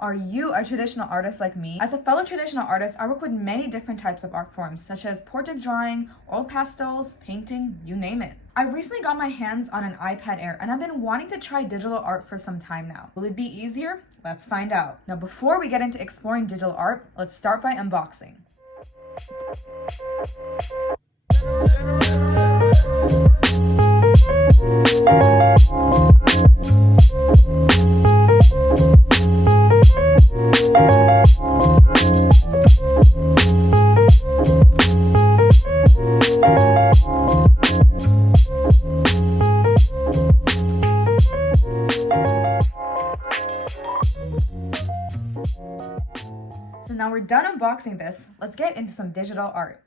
Are you a traditional artist like me? As a fellow traditional artist, I work with many different types of art forms, such as portrait drawing, oil pastels, painting, you name it. I recently got my hands on an iPad Air and I've been wanting to try digital art for some time now. Will it be easier? Let's find out. Now, before we get into exploring digital art, let's start by unboxing. So now we're done unboxing this, let's get into some digital art.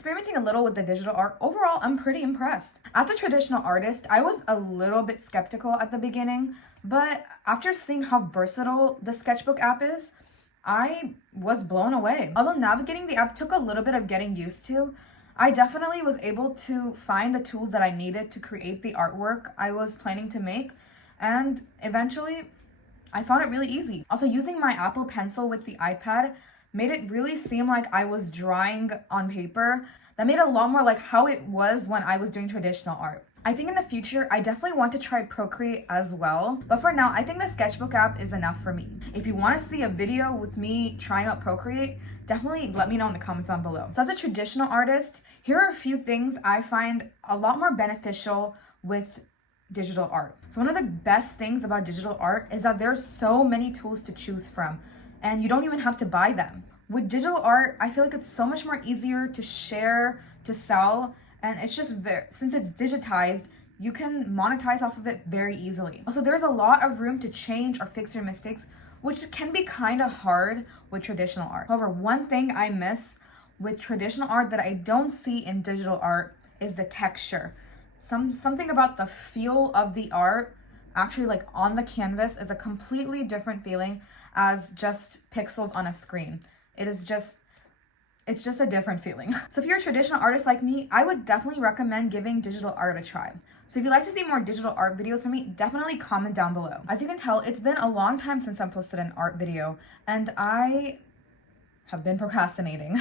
experimenting a little with the digital art, overall, I'm pretty impressed. As a traditional artist, I was a little bit skeptical at the beginning, but after seeing how versatile the Sketchbook app is, I was blown away. Although navigating the app took a little bit of getting used to, I definitely was able to find the tools that I needed to create the artwork I was planning to make, and eventually I found it really easy. Also, using my Apple Pencil with the iPad made it really seem like I was drawing on paper. That made it a lot more like how it was when I was doing traditional art. I think in the future, I definitely want to try Procreate as well. But for now, I think the Sketchbook app is enough for me. If you want to see a video with me trying out Procreate, definitely let me know in the comments down below. So as a traditional artist, here are a few things I find a lot more beneficial with digital art. So one of the best things about digital art is that there's so many tools to choose from, and you don't even have to buy them. With digital art, I feel like it's so much more easier to share, to sell, and it's just since it's digitized, you can monetize off of it very easily. Also, there's a lot of room to change or fix your mistakes, which can be kind of hard with traditional art. However, one thing I miss with traditional art that I don't see in digital art is the texture. Something about the feel of the art actually like on the canvas is a completely different feeling as just pixels on a screen. It's just a different feeling. So if you're a traditional artist like me, I would definitely recommend giving digital art a try. So if you'd like to see more digital art videos from me, definitely comment down below. As you can tell, it's been a long time since I've posted an art video, and I have been procrastinating.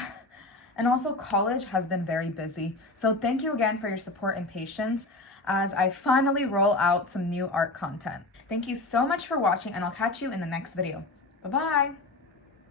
And also college has been very busy. So thank you again for your support and patience as I finally roll out some new art content. Thank you so much for watching, and I'll catch you in the next video. Bye-bye.